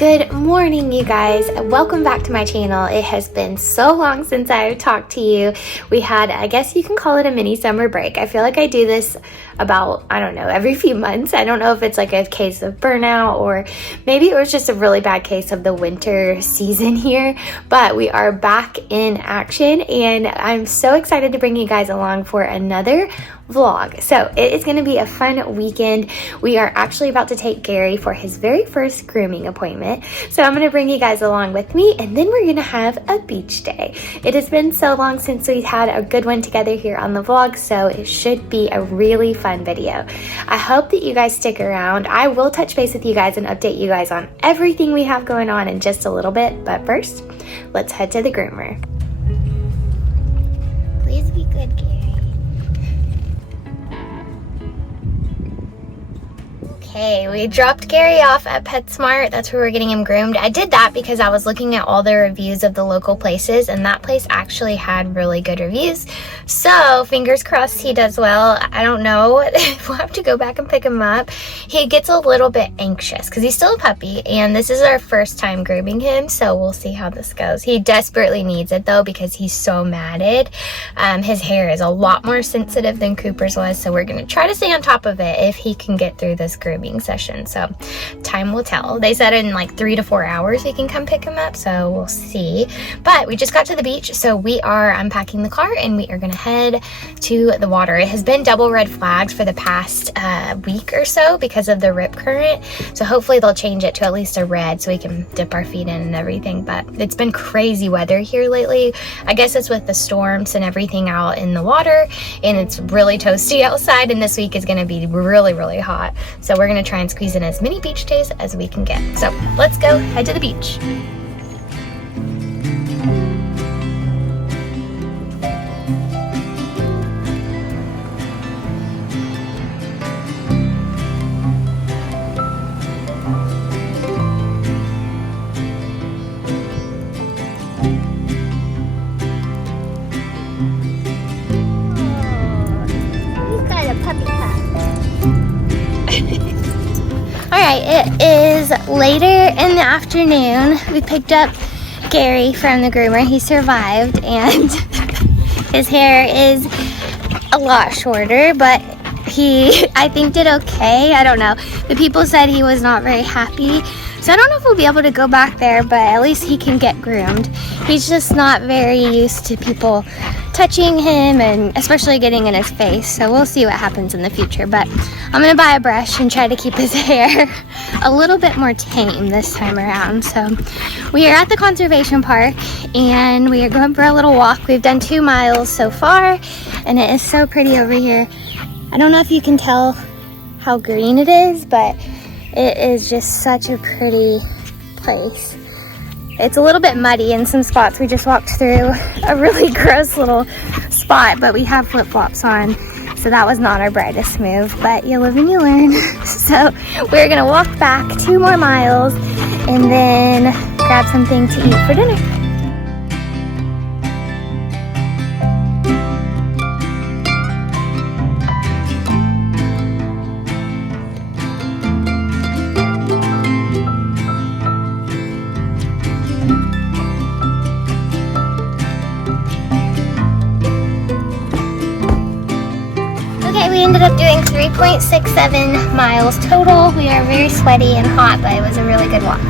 Good morning, you guys. Welcome back to my channel. It has been so long since I've talked to you. We had, I guess you can call it a mini summer break. I feel like I do this about, I don't know, every few months. I don't know if it's like a case of burnout or maybe it was just a really bad case of the winter season here, but we are back in action and I'm so excited to bring you guys along for another vlog. So it is going to be a fun weekend. We are actually about to take Gary for his very first grooming appointment. So I'm going to bring you guys along with me and then we're going to have a beach day. It has been so long since we've had a good one together here on the vlog, so it should be a really fun video. I hope that you guys stick around. I will touch base with you guys and update you guys on everything we have going on in just a little bit, but first, let's head to the groomer. Please be good, Gary. Okay, we dropped Gary off at PetSmart. That's where we're getting him groomed. I did that because I was looking at all the reviews of the local places and that place actually had really good reviews. So fingers crossed he does well. I don't know. We'll have to go back and pick him up. He gets a little bit anxious because he's still a puppy and this is our first time grooming him. So we'll see how this goes. He desperately needs it though because he's so matted. His hair is a lot more sensitive than Cooper's was. So we're going to try to stay on top of it if he can get through this grooming session. So time will tell. They said in like 3 to 4 hours we can come pick him up, so we'll see. But we just got to the beach, so we are unpacking the car and we are gonna head to the water. It has been double red flags for the past week or so because of the rip current, so hopefully they'll change it to at least a red so we can dip our feet in and everything. But it's been crazy weather here lately. I guess it's with the storms and everything out in the water, and it's really toasty outside, and this week is gonna be really hot, so we're gonna try and squeeze in as many beach days as we can get. So let's go head to the beach. Alright, it is later in the afternoon. We picked up Gary from the groomer. He survived and his hair is a lot shorter, but he, I think, did okay. I don't know. The people said he was not very happy. So I don't know if we'll be able to go back there, but at least he can get groomed. He's just not very used to people touching him and especially getting in his face. So we'll see what happens in the future. But I'm gonna buy a brush and try to keep his hair a little bit more tame this time around. So we are at the conservation park and we are going for a little walk. We've done 2 miles so far and it is so pretty over here. I don't know if you can tell how green it is, but it is just such a pretty place. It's a little bit muddy in some spots. We just walked through a really gross little spot, but we have flip-flops on, so that was not our brightest move, but you live and you learn. So we're gonna walk back 2 more miles and then grab something to eat for dinner. We ended up doing 3.67 miles total. We are very sweaty and hot, but it was a really good walk.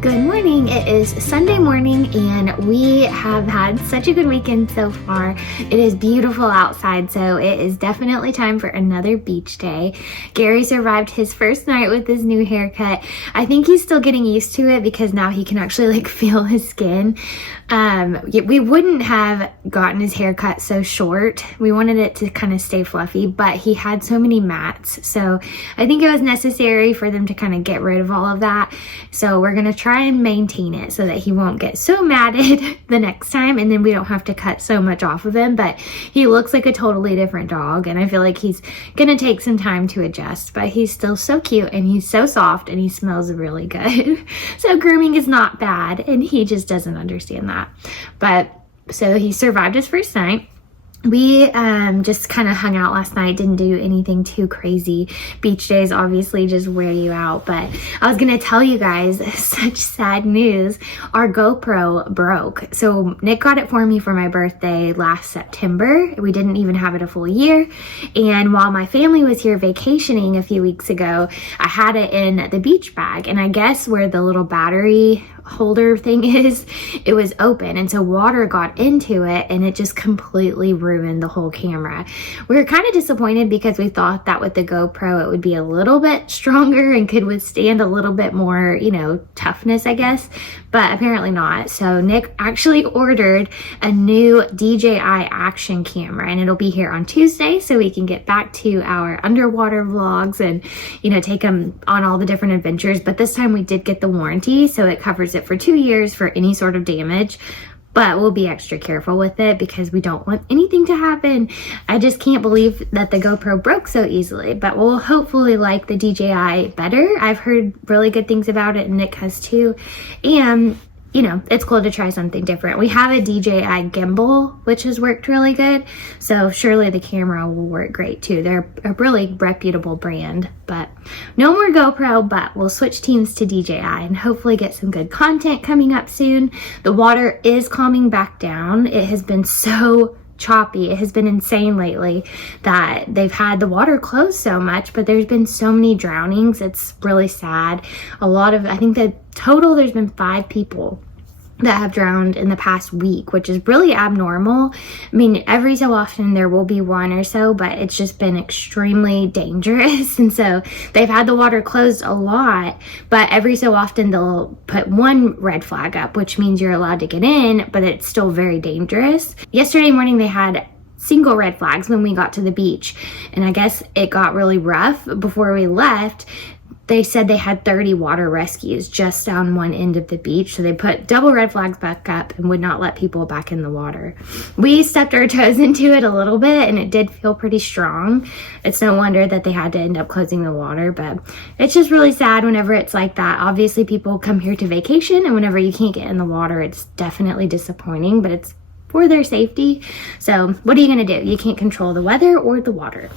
Good morning. It is Sunday morning and we have had such a good weekend so far. It is beautiful outside, so it is definitely time for another beach day. Gary survived his first night with his new haircut. I think he's still getting used to it because now he can actually like feel his skin. We wouldn't have gotten his haircut so short. We wanted it to kind of stay fluffy, but he had so many mats, so I think it was necessary for them to kind of get rid of all of that. So we're gonna try and maintain it so that he won't get so matted the next time, and then we don't have to cut so much off of him. But he looks like a totally different dog, and I feel like he's gonna take some time to adjust, but he's still so cute and he's so soft and he smells really good. So grooming is not bad, and he just doesn't understand that. But So he survived his first night. We just kind of hung out last night, didn't do anything too crazy. Beach days obviously just wear you out, but I was gonna tell you guys such sad news. Our GoPro broke. So Nick got it for me for my birthday last September. We didn't even have it a full year. And while my family was here vacationing a few weeks ago, I had it in the beach bag, and I guess where the little battery holder thing is, it was open, and so water got into it and it just completely ruined the whole camera. We were kind of disappointed because we thought that with the GoPro it would be a little bit stronger and could withstand a little bit more, you know, toughness, I guess, but apparently not. So Nick actually ordered a new DJI Action camera, and it'll be here on Tuesday so we can get back to our underwater vlogs and, you know, take them on all the different adventures. But this time we did get the warranty, so it covers it for 2 years for any sort of damage, but we'll be extra careful with it because we don't want anything to happen. I just can't believe that the GoPro broke so easily, but we'll hopefully like the DJI better. I've heard really good things about it, and Nick has too, and you know, it's cool to try something different. We have a DJI gimbal, which has worked really good, so surely the camera will work great too. They're a really reputable brand. But no more GoPro, but we'll switch teams to DJI and hopefully get some good content coming up soon. The water is calming back down. It has been so choppy. It has been insane lately that they've had the water closed so much, but there's been so many drownings. It's really sad. I think the total, there's been 5 people that have drowned in the past week, which is really abnormal. I mean, every so often there will be one or so, but it's just been extremely dangerous. And so they've had the water closed a lot, but every so often they'll put one red flag up, which means you're allowed to get in, but it's still very dangerous. Yesterday morning they had single red flags when we got to the beach, and I guess it got really rough before we left. They said they had 30 water rescues just on one end of the beach. So they put double red flags back up and would not let people back in the water. We stepped our toes into it a little bit, and it did feel pretty strong. It's no wonder that they had to end up closing the water, but it's just really sad whenever it's like that. Obviously people come here to vacation, and whenever you can't get in the water, it's definitely disappointing, but it's for their safety. So what are you gonna do? You can't control the weather or the water.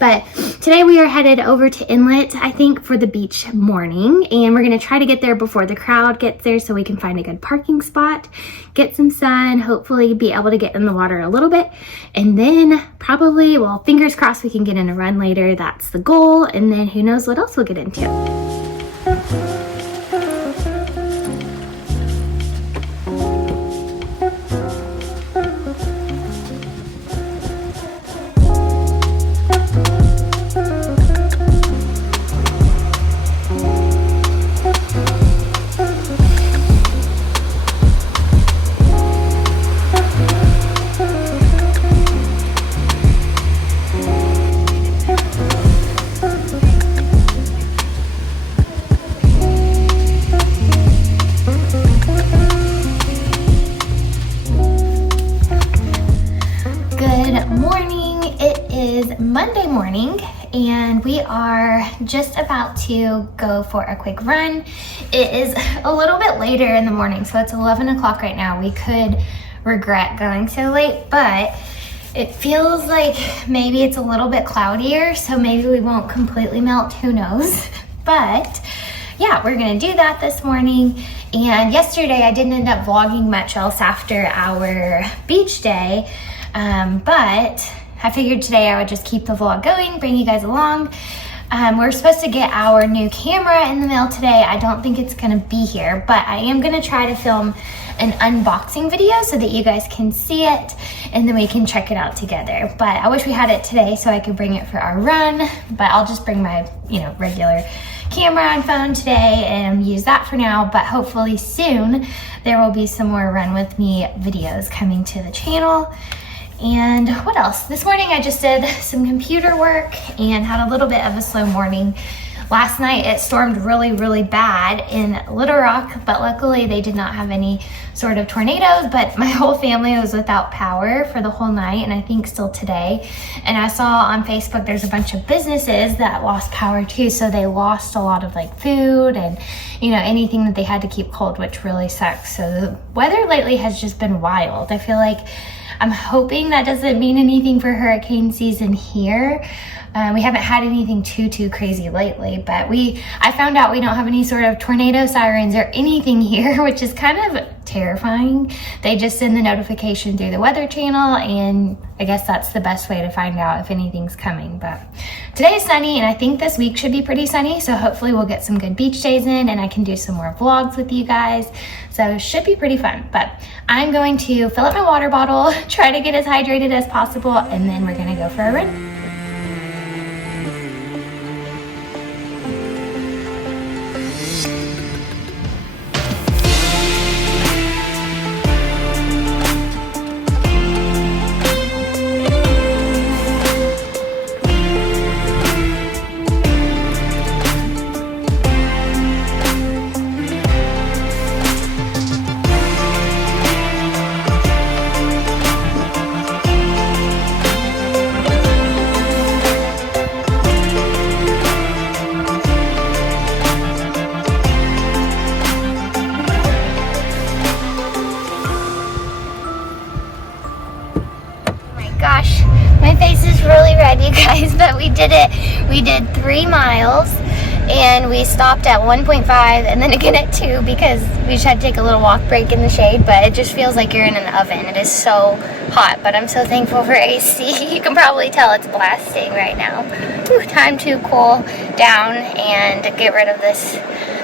But today we are headed over to Inlet, I think, for the beach morning, and we're going to try to get there before the crowd gets there so we can find a good parking spot, get some sun, hopefully be able to get in the water a little bit, and then probably, well, fingers crossed we can get in a run later. That's the goal, and then who knows what else we'll get into. Monday morning, and we are just about to go for a quick run. It is a little bit later in the morning, so it's 11 o'clock right now. We could regret going so late, but it feels like maybe it's a little bit cloudier, so maybe we won't completely melt, who knows. But yeah, we're gonna do that this morning. And yesterday I didn't end up vlogging much else after our beach day, but I figured today I would just keep the vlog going, bring you guys along. We're supposed to get our new camera in the mail today. I don't think it's gonna be here, but I am gonna try to film an unboxing video so that you guys can see it, and then we can check it out together. But I wish we had it today so I could bring it for our run, but I'll just bring my, regular camera and phone today and use that for now. But hopefully soon there will be some more Run With Me videos coming to the channel. And what else? This morning I just did some computer work and had a little bit of a slow morning. last night it stormed really, really bad in Little Rock, but luckily they did not have any sort of tornadoes, but my whole family was without power for the whole night, and I think still today. And I saw on Facebook there's a bunch of businesses that lost power too, so they lost a lot of like food and, you know, anything that they had to keep cold, which really sucks. So the weather lately has just been wild. I feel like I'm hoping that doesn't mean anything for hurricane season here. We haven't had anything too crazy lately, but I found out we don't have any sort of tornado sirens or anything here, which is kind of terrifying. They just send the notification through the Weather Channel, and I guess that's the best way to find out if anything's coming. But today's sunny, and I think this week should be pretty sunny, so hopefully we'll get some good beach days in, and I can do some more vlogs with you guys. So it should be pretty fun. But I'm going to fill up my water bottle, try to get as hydrated as possible, and then we're gonna go for a run. Gosh, my face is really red, you guys, but we did it. We did 3 miles and we stopped at 1.5 and then again at 2 because we just had to take a little walk break in the shade, but it just feels like you're in an oven. It is so hot, but I'm so thankful for AC. You can probably tell it's blasting right now. Whew, time to cool down and get rid of this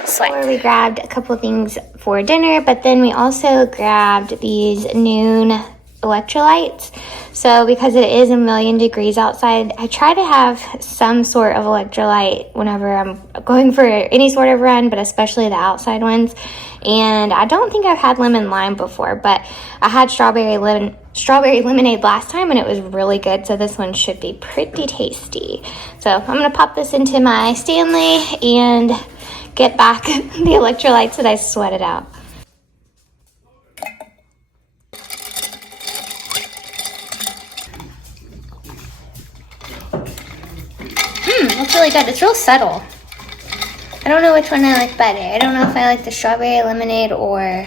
sweat. We grabbed a couple things for dinner, but then we also grabbed these noon electrolytes. So because it is 1,000,000 degrees outside, I try to have some sort of electrolyte whenever I'm going for any sort of run, but especially the outside ones. And I don't think I've had lemon lime before, but I had strawberry lemonade last time and it was really good, so this one should be pretty tasty. So I'm gonna pop this into my Stanley and get back the electrolytes that I sweated out. It's really good. It's real subtle. I don't know which one I like better. I don't know if I like the strawberry lemonade or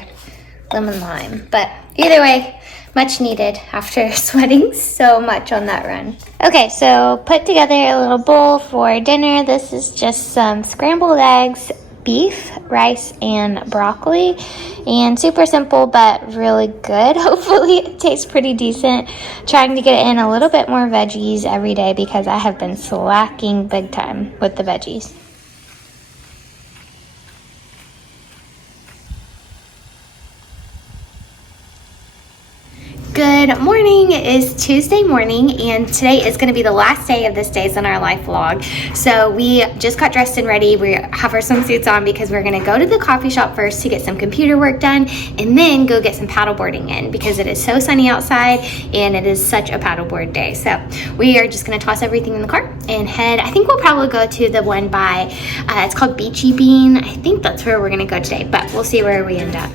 lemon lime, but either way, much needed after sweating so much on that run. Okay, so put together a little bowl for dinner. This is just some scrambled eggs, beef, rice, and broccoli, and super simple but really good. Hopefully it tastes pretty decent. Trying to get in a little bit more veggies every day because I have been slacking big time with the veggies. Good morning. It is Tuesday morning and today is going to be the last day of this Days in Our Life vlog. So we just got dressed and ready. We have our swimsuits on because we're going to go to the coffee shop first to get some computer work done and then go get some paddleboarding in because it is so sunny outside and it is such a paddleboard day. So we are just going to toss everything in the car and head. I think we'll probably go to the one by, it's called Beachy Bean. I think that's where we're going to go today, but we'll see where we end up.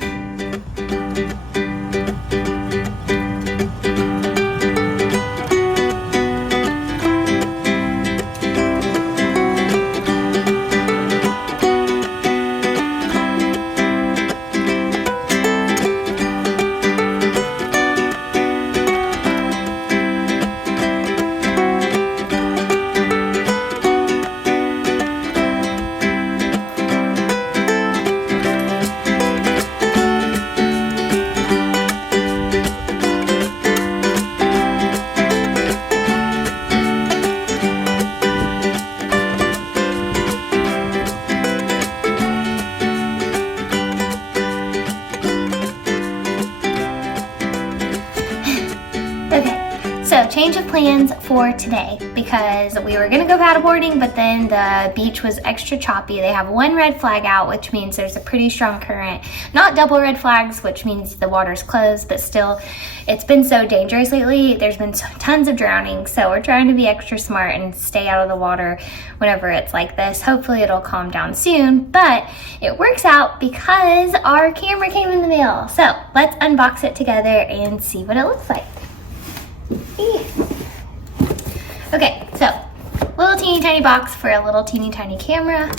plans for today because we were gonna go paddleboarding, but then the beach was extra choppy. They have one red flag out, which means there's a pretty strong current. Not double red flags, which means the water's closed, but still, it's been so dangerous lately. There's been tons of drowning, so we're trying to be extra smart and stay out of the water whenever it's like this. Hopefully it'll calm down soon, but it works out because our camera came in the mail. So let's unbox it together and see what it looks like. Okay, so little teeny tiny box for a little teeny tiny camera.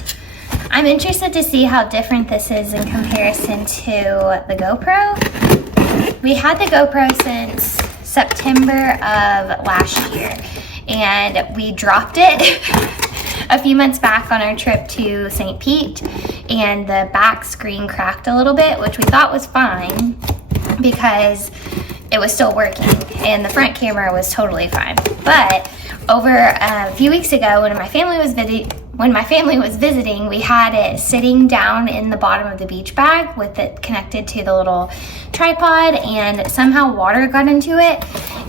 I'm interested to see how different this is in comparison to the GoPro. We had the GoPro since September of last year, and we dropped it a few months back on our trip to St. Pete, and the back screen cracked a little bit, which we thought was fine because it was still working and the front camera was totally fine. But over a few weeks ago when my family was visiting, we had it sitting down in the bottom of the beach bag with it connected to the little tripod, and somehow water got into it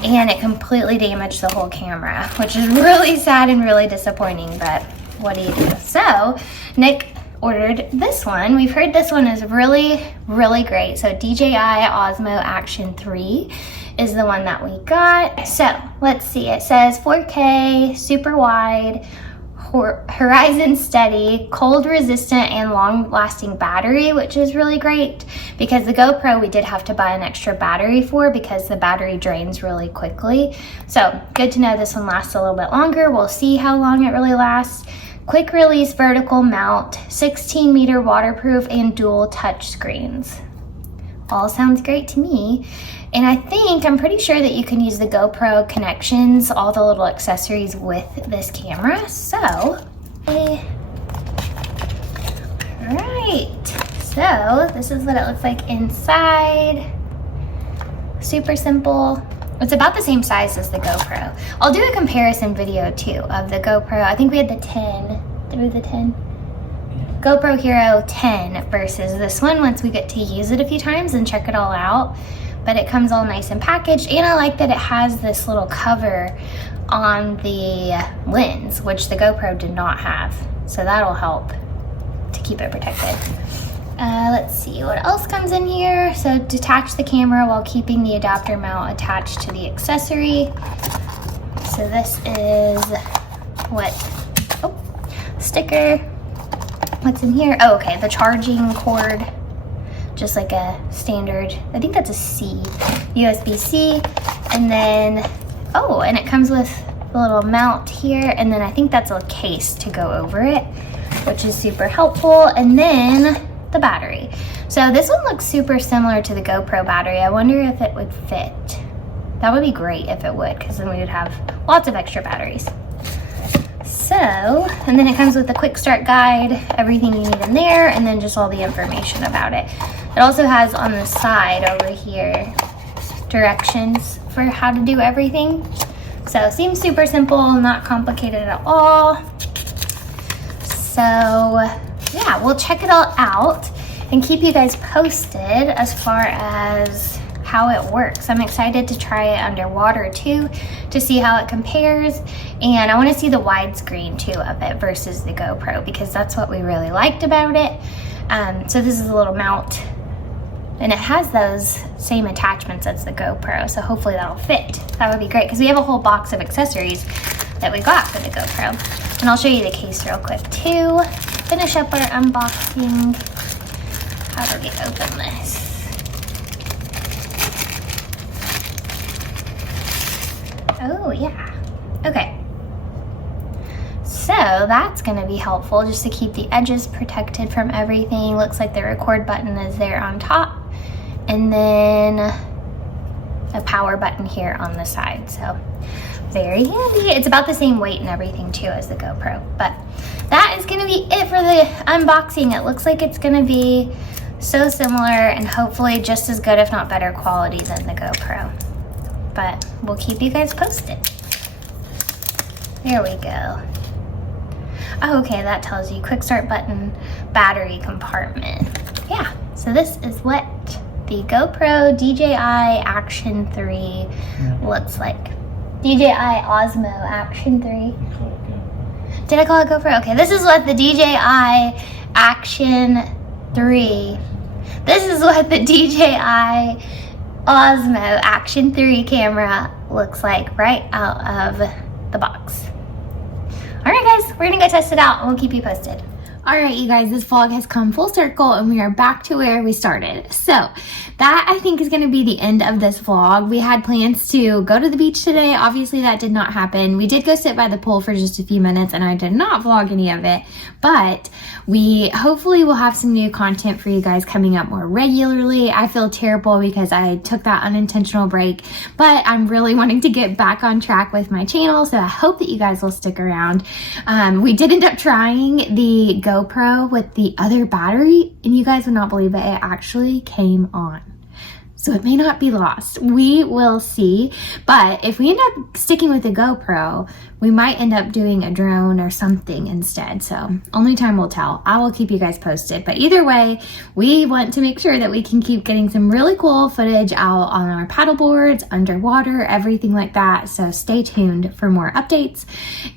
and it completely damaged the whole camera, which is really sad and really disappointing, but what do you do? So Nick ordered this one. We've heard this one is really, really great. So DJI Osmo Action 3 is the one that we got. So let's see, it says 4K, super wide, horizon steady, cold resistant, and long lasting battery, which is really great because the GoPro we did have to buy an extra battery for because the battery drains really quickly. So good to know this one lasts a little bit longer. We'll see how long it really lasts. Quick release vertical mount, 16-meter waterproof, and dual touch screens. All sounds great to me. And I'm pretty sure that you can use the GoPro connections, all the little accessories with this camera. So, all right. So this is what it looks like inside. Super simple. It's about the same size as the GoPro. I'll do a comparison video too of the GoPro. I think we had the 10. Did we have the 10? GoPro Hero 10 versus this one once we get to use it a few times and check it all out. But it comes all nice and packaged, and I like that it has this little cover on the lens, which the GoPro did not have. So that'll help to keep it protected. Let's see what else comes in here. So detach the camera while keeping the adapter mount attached to the accessory. So this is sticker. What's in here? Oh, okay, the charging cord, just like a standard, I think that's a C, USB-C. And then, and it comes with a little mount here, and then I think that's a case to go over it, which is super helpful. And then the battery. So this one looks super similar to the GoPro battery. I wonder if it would fit. That would be great if it would, because then we would have lots of extra batteries. So, and then it comes with a quick start guide, everything you need in there, and then just all the information about it. It also has on the side over here directions for how to do everything. So seems super simple, not complicated at all. So yeah, we'll check it all out and keep you guys posted as far as how it works. I'm excited to try it underwater too, to see how it compares. And I want to see the widescreen too of it versus the GoPro, because that's what we really liked about it. So this is a little mount, and it has those same attachments as the GoPro, so hopefully that'll fit. That would be great, because we have a whole box of accessories that we got for the GoPro. And I'll show you the case real quick too. Finish up our unboxing. How do we open this? Oh yeah, okay. So that's gonna be helpful just to keep the edges protected from everything. Looks like the record button is there on top, and then a power button here on the side. So very handy. It's about the same weight and everything too as the GoPro. But that is gonna be it for the unboxing. It looks like it's gonna be so similar and hopefully just as good, if not better quality than the GoPro. But we'll keep you guys posted. There we go. Oh, okay, that tells you quick start button, battery compartment. Yeah, so this is what the GoPro DJI Action 3 looks like. DJI Osmo Action 3. Did I call it GoPro? Okay, this is what the DJI Action 3. This is what the DJI Osmo Action 3 camera looks like right out of the box. All right, guys, we're gonna go test it out and we'll keep you posted. All right, you guys, this vlog has come full circle and we are back to where we started. So that, I think, is going to be the end of this vlog. We had plans to go to the beach today. Obviously, that did not happen. We did go sit by the pool for just a few minutes and I did not vlog any of it, but we hopefully will have some new content for you guys coming up more regularly. I feel terrible because I took that unintentional break, but I'm really wanting to get back on track with my channel, so I hope that you guys will stick around. We did end up trying the GoPro with the other battery, and you guys would not believe it, it actually came on. So it may not be lost. We will see. But if we end up sticking with the GoPro, we might end up doing a drone or something instead. So only time will tell. I will keep you guys posted. But either way, we want to make sure that we can keep getting some really cool footage out on our paddle boards, underwater, everything like that. So stay tuned for more updates.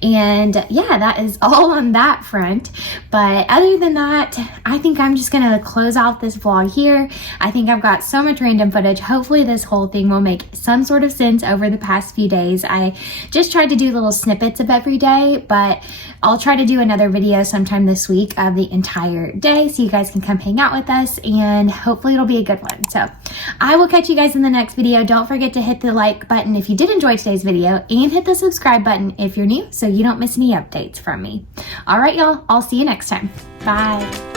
And yeah, that is all on that front. But other than that, I think I'm just gonna close out this vlog here. I think I've got so much random footage. Hopefully this whole thing will make some sort of sense over the past few days. I just tried to do little snippets of every day, but I'll try to do another video sometime this week of the entire day so you guys can come hang out with us, and hopefully it'll be a good one. So I will catch you guys in the next video. Don't forget to hit the like button if you did enjoy today's video, and hit the subscribe button if you're new so you don't miss any updates from me. All right, y'all, I'll see you next time. Bye.